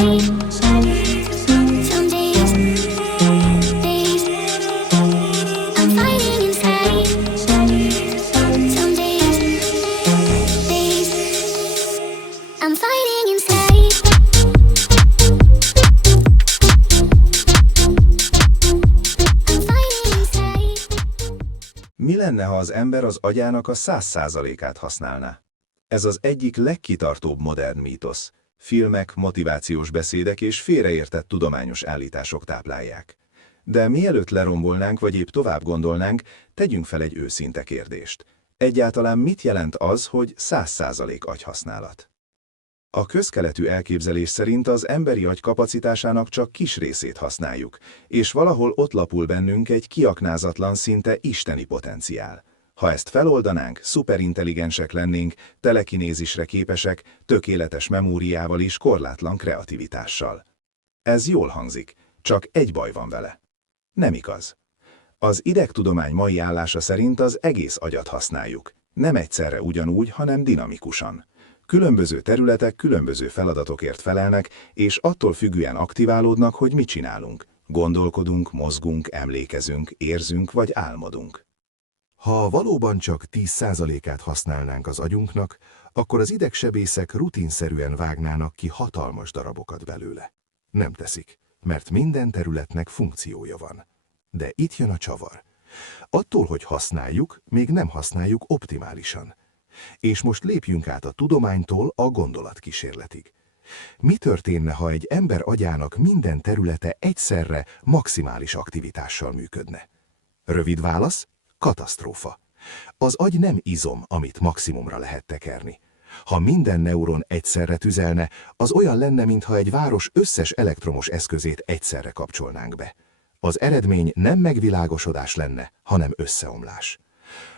Mi lenne, ha az ember az agyának a 100%-át használná? Ez az egyik legkitartóbb modern mítosz. Filmek, motivációs beszédek és félreértett tudományos állítások táplálják. De mielőtt lerombolnánk vagy épp tovább gondolnánk, tegyünk fel egy őszinte kérdést. Egyáltalán mit jelent az, hogy 100% agyhasználat? A közkeletű elképzelés szerint az emberi agy kapacitásának csak kis részét használjuk, és valahol ott lapul bennünk egy kiaknázatlan, szinte isteni potenciál. Ha ezt feloldanánk, szuperintelligensek lennénk, telekinézisre képesek, tökéletes memóriával és korlátlan kreativitással. Ez jól hangzik, csak egy baj van vele. Nem igaz. Az idegtudomány mai állása szerint az egész agyat használjuk. Nem egyszerre ugyanúgy, hanem dinamikusan. Különböző területek különböző feladatokért felelnek, és attól függően aktiválódnak, hogy mit csinálunk. Gondolkodunk, mozgunk, emlékezünk, érzünk vagy álmodunk. Ha valóban csak 10%-át használnánk az agyunknak, akkor az idegsebészek rutinszerűen vágnának ki hatalmas darabokat belőle. Nem teszik, mert minden területnek funkciója van. De itt jön a csavar. Attól, hogy használjuk, még nem használjuk optimálisan. És most lépjünk át a tudománytól a gondolatkísérletig. Mi történne, ha egy ember agyának minden területe egyszerre maximális aktivitással működne? Rövid válasz: katasztrófa. Az agy nem izom, amit maximumra lehet tekerni. Ha minden neuron egyszerre tüzelne, az olyan lenne, mintha egy város összes elektromos eszközét egyszerre kapcsolnánk be. Az eredmény nem megvilágosodás lenne, hanem összeomlás.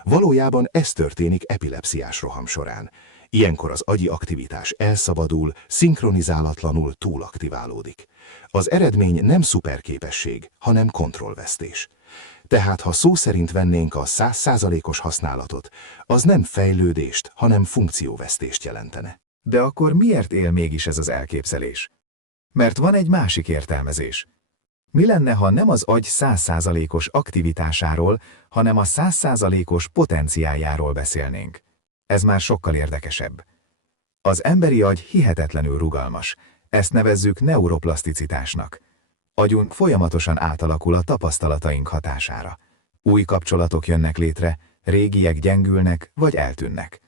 Valójában ez történik epilepsziás roham során. Ilyenkor az agyi aktivitás elszabadul, szinkronizálatlanul túlaktiválódik. Az eredmény nem szuperképesség, hanem kontrollvesztés. Tehát ha szó szerint vennénk a 100%-os használatot, az nem fejlődést, hanem funkcióvesztést jelentene. De akkor miért él mégis ez az elképzelés? Mert van egy másik értelmezés. Mi lenne, ha nem az agy 100%-os aktivitásáról, hanem a 100%-os potenciáljáról beszélnénk? Ez már sokkal érdekesebb. Az emberi agy hihetetlenül rugalmas, ezt nevezzük neuroplaszticitásnak. Agyunk folyamatosan átalakul a tapasztalataink hatására. Új kapcsolatok jönnek létre, régiek gyengülnek vagy eltűnnek.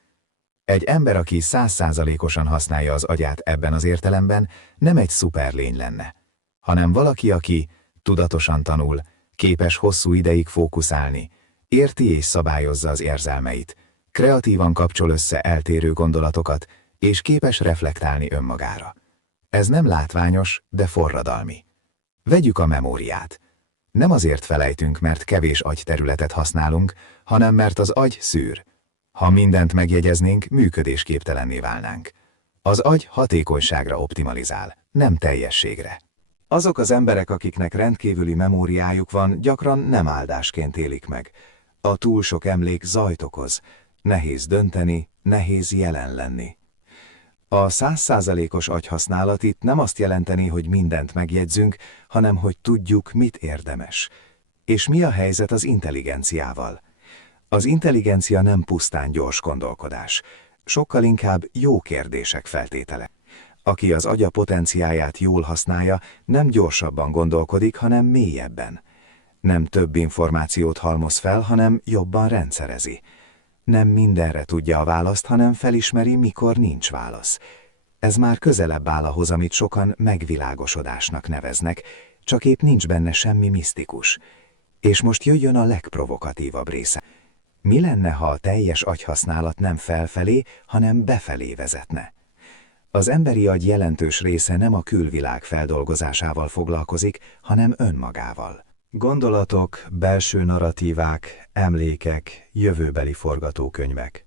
Egy ember, aki 100%-osan használja az agyát ebben az értelemben, nem egy szuperlény lenne, hanem valaki, aki tudatosan tanul, képes hosszú ideig fókuszálni, érti és szabályozza az érzelmeit, kreatívan kapcsol össze eltérő gondolatokat, és képes reflektálni önmagára. Ez nem látványos, de forradalmi. Vegyük a memóriát. Nem azért felejtünk, mert kevés agyterületet használunk, hanem mert az agy szűr. Ha mindent megjegyeznénk, működésképtelenné válnánk. Az agy hatékonyságra optimalizál, nem teljességre. Azok az emberek, akiknek rendkívüli memóriájuk van, gyakran nem áldásként élik meg. A túl sok emlék zajt okoz. Nehéz dönteni, nehéz jelen lenni. A 100%-os agyhasználat itt nem azt jelenteni, hogy mindent megjegyzünk, hanem hogy tudjuk, mit érdemes. És mi a helyzet az intelligenciával? Az intelligencia nem pusztán gyors gondolkodás, sokkal inkább jó kérdések feltétele. Aki az agya potenciáját jól használja, nem gyorsabban gondolkodik, hanem mélyebben. Nem több információt halmoz fel, hanem jobban rendszerezi. Nem mindenre tudja a választ, hanem felismeri, mikor nincs válasz. Ez már közelebb áll ahhoz, amit sokan megvilágosodásnak neveznek, csak épp nincs benne semmi misztikus. És most jöjjön a legprovokatívabb része. Mi lenne, ha a teljes agyhasználat nem felfelé, hanem befelé vezetne? Az emberi agy jelentős része nem a külvilág feldolgozásával foglalkozik, hanem önmagával. Gondolatok, belső narratívák, emlékek, jövőbeli forgatókönyvek.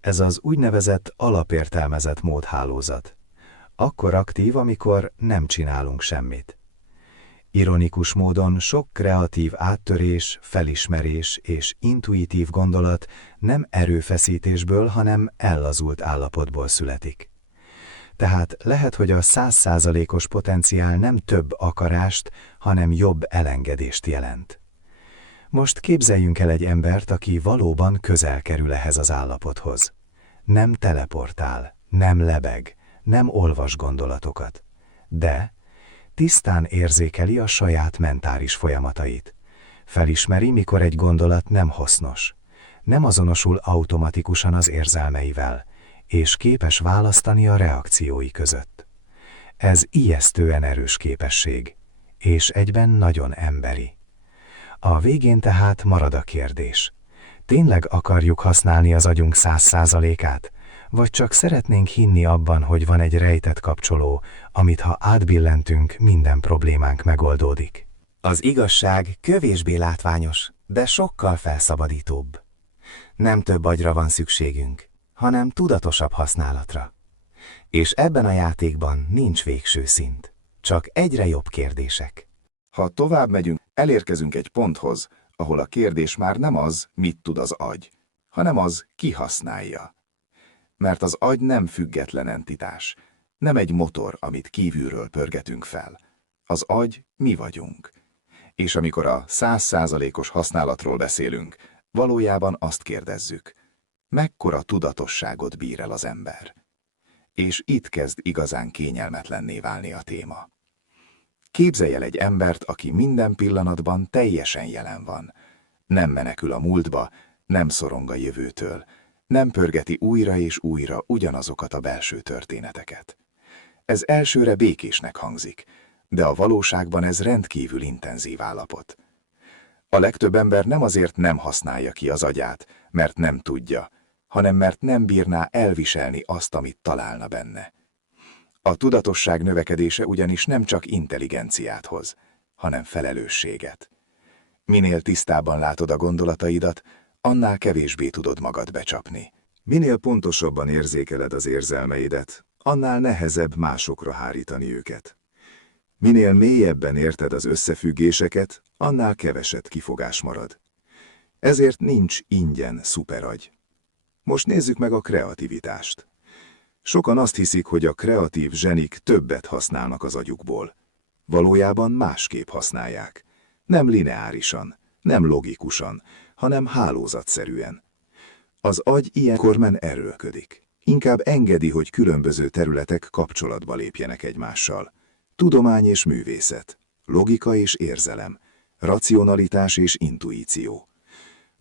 Ez az úgynevezett alapértelmezett módhálózat. Akkor aktív, amikor nem csinálunk semmit. Ironikus módon sok kreatív áttörés, felismerés és intuitív gondolat nem erőfeszítésből, hanem ellazult állapotból születik. Tehát lehet, hogy a 100%-os potenciál nem több akarást, hanem jobb elengedést jelent. Most képzeljünk el egy embert, aki valóban közel kerül ehhez az állapothoz. Nem teleportál, nem lebeg, nem olvas gondolatokat, de tisztán érzékeli a saját mentális folyamatait. Felismeri, mikor egy gondolat nem hasznos, nem azonosul automatikusan az érzelmeivel, és képes választani a reakciói között. Ez ijesztően erős képesség, és egyben nagyon emberi. A végén tehát marad a kérdés. Tényleg akarjuk használni az agyunk 100%-át, vagy csak szeretnénk hinni abban, hogy van egy rejtett kapcsoló, amit ha átbillentünk, minden problémánk megoldódik? Az igazság kevésbé látványos, de sokkal felszabadítóbb. Nem több agyra van szükségünk, hanem tudatosabb használatra. És ebben a játékban nincs végső szint, csak egyre jobb kérdések. Ha tovább megyünk, elérkezünk egy ponthoz, ahol a kérdés már nem az, mit tud az agy, hanem az, ki használja. Mert az agy nem független entitás, nem egy motor, amit kívülről pörgetünk fel. Az agy mi vagyunk. És amikor a 100%-os használatról beszélünk, valójában azt kérdezzük, mekkora tudatosságot bír el az ember. És itt kezd igazán kényelmetlenné válni a téma. Képzelj el egy embert, aki minden pillanatban teljesen jelen van. Nem menekül a múltba, nem szorong a jövőtől, nem pörgeti újra és újra ugyanazokat a belső történeteket. Ez elsőre békésnek hangzik, de a valóságban ez rendkívül intenzív állapot. A legtöbb ember nem azért nem használja ki az agyát, mert nem tudja, hanem mert nem bírná elviselni azt, amit találna benne. A tudatosság növekedése ugyanis nem csak intelligenciát hoz, hanem felelősséget. Minél tisztában látod a gondolataidat, annál kevésbé tudod magad becsapni. Minél pontosabban érzékeled az érzelmeidet, annál nehezebb másokra hárítani őket. Minél mélyebben érted az összefüggéseket, annál keveset kifogás marad. Ezért nincs ingyen szuperagy. Most nézzük meg a kreativitást. Sokan azt hiszik, hogy a kreatív zsenik többet használnak az agyukból. Valójában másképp használják. Nem lineárisan, nem logikusan, hanem hálózatszerűen. Az agy ilyenkor erőlködik. Inkább engedi, hogy különböző területek kapcsolatba lépjenek egymással. Tudomány és művészet, logika és érzelem, racionalitás és intuíció.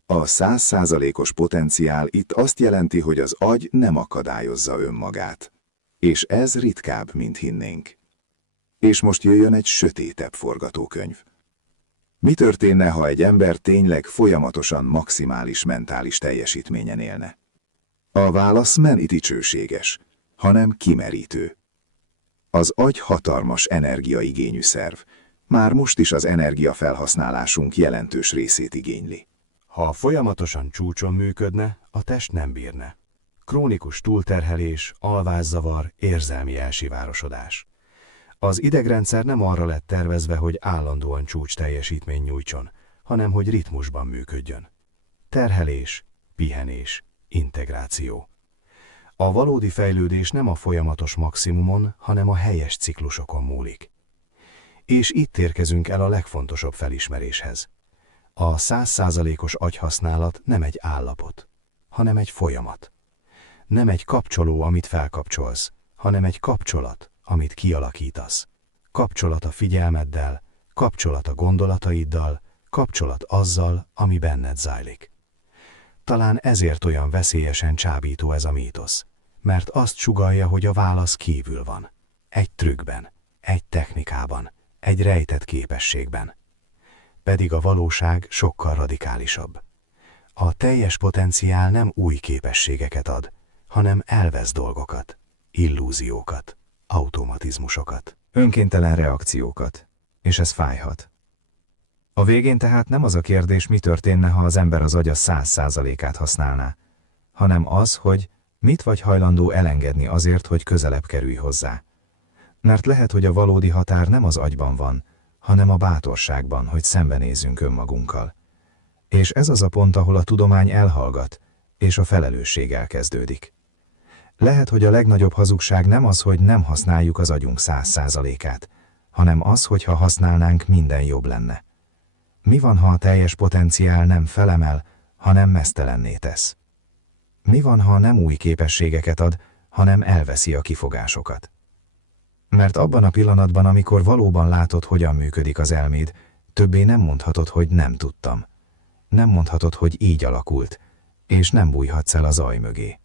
A 100%-os potenciál itt azt jelenti, hogy az agy nem akadályozza önmagát. És ez ritkább, mint hinnénk. És most jöjjön egy sötétebb forgatókönyv. Mi történne, ha egy ember tényleg folyamatosan maximális mentális teljesítményen élne? A válasz nem dicsőséges, hanem kimerítő. Az agy hatalmas energiaigényű szerv. Már most is az energiafelhasználásunk jelentős részét igényli. Ha folyamatosan csúcson működne, a test nem bírne. Krónikus túlterhelés, alvászavar, érzelmi elsivárosodás. Az idegrendszer nem arra lett tervezve, hogy állandóan csúcs teljesítmény nyújtson, hanem hogy ritmusban működjön. Terhelés, pihenés, integráció. A valódi fejlődés nem a folyamatos maximumon, hanem a helyes ciklusokon múlik. És itt érkezünk el a legfontosabb felismeréshez. A 100%-os agyhasználat nem egy állapot, hanem egy folyamat. Nem egy kapcsoló, amit felkapcsolsz, hanem egy kapcsolat, amit kialakítasz. Kapcsolat a figyelmeddel, kapcsolat a gondolataiddal, kapcsolat azzal, ami benned zajlik. Talán ezért olyan veszélyesen csábító ez a mítosz, mert azt sugallja, hogy a válasz kívül van. Egy trükkben, egy technikában, egy rejtett képességben. Pedig a valóság sokkal radikálisabb. A teljes potenciál nem új képességeket ad, hanem elvesz dolgokat, illúziókat, automatizmusokat. Önkéntelen reakciókat, és ez fájhat. A végén tehát nem az a kérdés, mi történne, ha az ember az agya 100%-át használná, hanem az, hogy mit vagy hajlandó elengedni azért, hogy közelebb kerülj hozzá. Mert lehet, hogy a valódi határ nem az agyban van, hanem a bátorságban, hogy szembenézzünk önmagunkkal. És ez az a pont, ahol a tudomány elhallgat, és a felelősség elkezdődik. Lehet, hogy a legnagyobb hazugság nem az, hogy nem használjuk az agyunk 100%-át, hanem az, hogy ha használnánk, minden jobb lenne. Mi van, ha a teljes potenciál nem felemel, hanem meztelenné tesz? Mi van, ha nem új képességeket ad, hanem elveszi a kifogásokat? Mert abban a pillanatban, amikor valóban látod, hogyan működik az elméd, többé nem mondhatod, hogy nem tudtam. Nem mondhatod, hogy így alakult, és nem bújhatsz el az zaj mögé.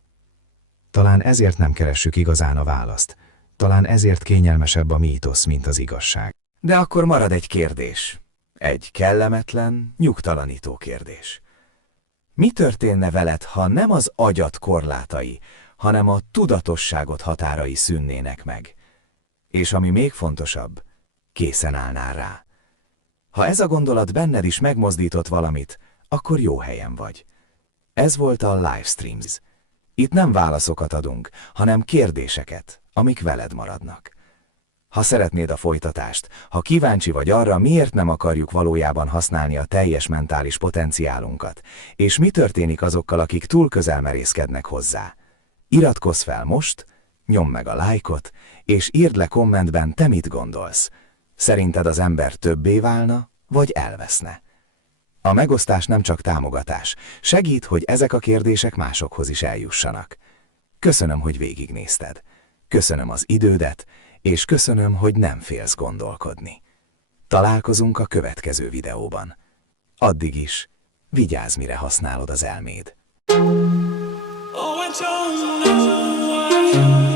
Talán ezért nem keressük igazán a választ. Talán ezért kényelmesebb a mítosz, mint az igazság. De akkor marad egy kérdés. Egy kellemetlen, nyugtalanító kérdés. Mi történne veled, ha nem az agyad korlátai, hanem a tudatosságot határai szűnnének meg? És ami még fontosabb, készen állnál rá. Ha ez a gondolat benned is megmozdított valamit, akkor jó helyen vagy. Ez volt a Livestreams. Itt nem válaszokat adunk, hanem kérdéseket, amik veled maradnak. Ha szeretnéd a folytatást, ha kíváncsi vagy arra, miért nem akarjuk valójában használni a teljes mentális potenciálunkat, és mi történik azokkal, akik túl közel merészkednek hozzá, iratkozz fel most, nyomd meg a lájkot, és írd le kommentben, te mit gondolsz. Szerinted az ember többé válna, vagy elveszne? A megosztás nem csak támogatás, segít, hogy ezek a kérdések másokhoz is eljussanak. Köszönöm, hogy végignézted. Köszönöm az idődet, és köszönöm, hogy nem félsz gondolkodni. Találkozunk a következő videóban. Addig is, vigyázz, mire használod az elméd. Oh, I don't know why.